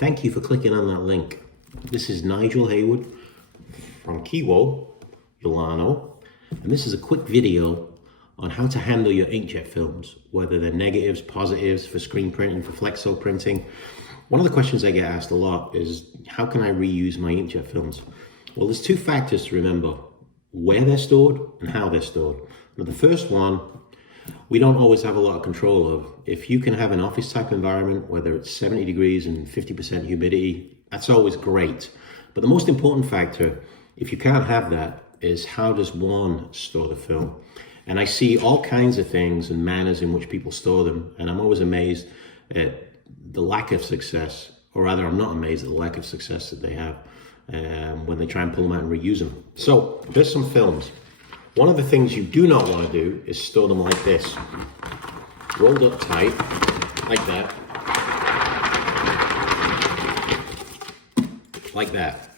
Thank you for clicking on that link. This is Nigel Haywood from Kiwo, Milano, and this is a quick video on how to handle your inkjet films, whether they're negatives, positives, for screen printing, for flexo printing. One of the questions I get asked a lot is, how can I reuse my inkjet films? Well, there's two factors to remember: where they're stored and how they're stored. Now, the first one, we don't always have a lot of control of. If you can have an office type environment, whether it's 70 degrees and 50% humidity, that's always great. But the most important factor, if you can't have that, is how does one store the film? And I see all kinds of things and manners in which people store them, and I'm always amazed at the lack of success, or rather I'm not amazed at the lack of success that they have when they try and pull them out and reuse them. So there's some films. One of the things you do not want to do is store them like this, rolled up tight, like that, like that.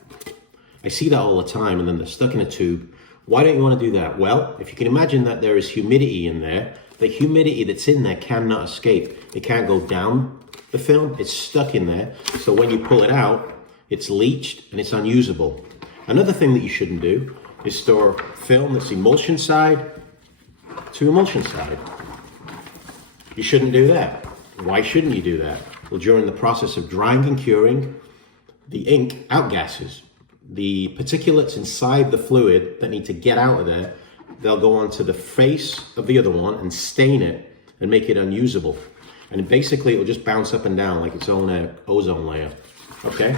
I see that all the time, and then they're stuck in a tube. Why don't you want to do that? Well, if you can imagine that there is humidity in there, the humidity that's in there cannot escape. It can't go down the film, it's stuck in there. So when you pull it out, it's leached and it's unusable. Another thing that you shouldn't do is store film that's emulsion side to emulsion side. You shouldn't do that. Why shouldn't you do that? Well, during the process of drying and curing, the ink outgasses. The particulates inside the fluid that need to get out of there, they'll go onto the face of the other one and stain it and make it unusable. And basically it'll just bounce up and down like its own ozone layer. Okay?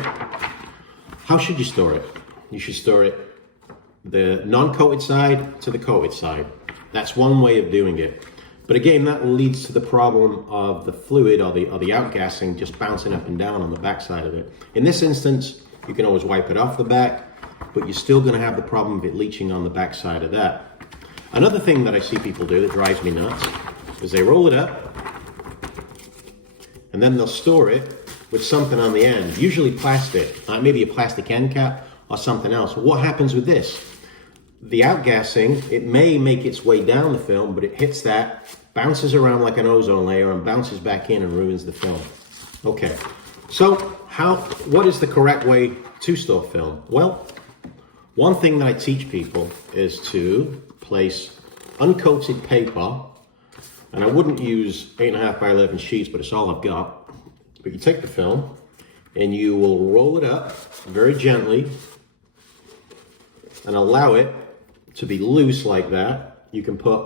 How should you store it? You should store it the non-coated side to the coated side. That's one way of doing it. But again, that leads to the problem of the fluid or the outgassing just bouncing up and down on the back side of it. In this instance, you can always wipe it off the back, but you're still going to have the problem of it leaching on the back side of that. Another thing that I see people do that drives me nuts is they roll it up and then they'll store it with something on the end, usually plastic, maybe a plastic end cap or something else. What happens with this? The outgassing, it may make its way down the film, but it hits that, bounces around like an ozone layer and bounces back in and ruins the film. Okay, so what is the correct way to store film? Well, one thing that I teach people is to place uncoated paper, and I wouldn't use 8.5 by 11 sheets, but it's all I've got. But you take the film and you will roll it up very gently and allow it to be loose like that. You can put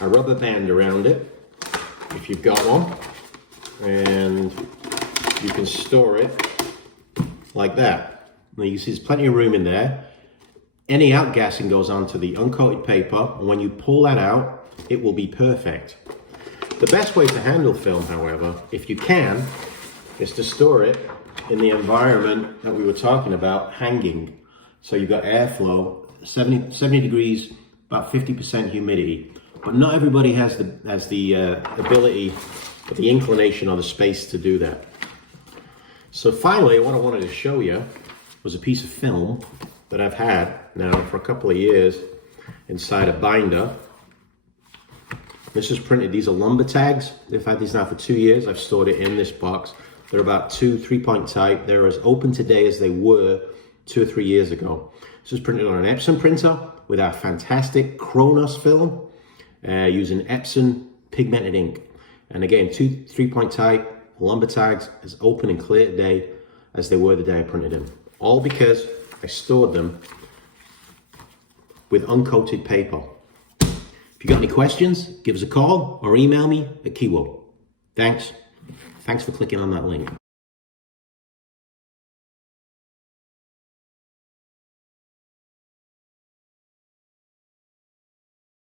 a rubber band around it if you've got one, and you can store it like that. Now you can see there's plenty of room in there. Any outgassing goes onto the uncoated paper, and when you pull that out, it will be perfect. The best way to handle film, however, if you can, is to store it in the environment that we were talking about, hanging. So you've got airflow, 70 degrees, about 50% humidity. But not everybody has the ability, or the inclination or the space to do that. So finally, what I wanted to show you was a piece of film that I've had now for a couple of years inside a binder. This is printed, these are lumber tags. I've had these now for 2 years. I've stored it in this box. They're about 3-point type. They're as open today as they were 2 or 3 years ago. This is printed on an Epson printer with our fantastic Kronos film using Epson pigmented ink. And again, 3-point type, lumber tags, as open and clear today as they were the day I printed them. All because I stored them with uncoated paper. If you got any questions, give us a call or email me at Kiwo. Thanks for clicking on that link.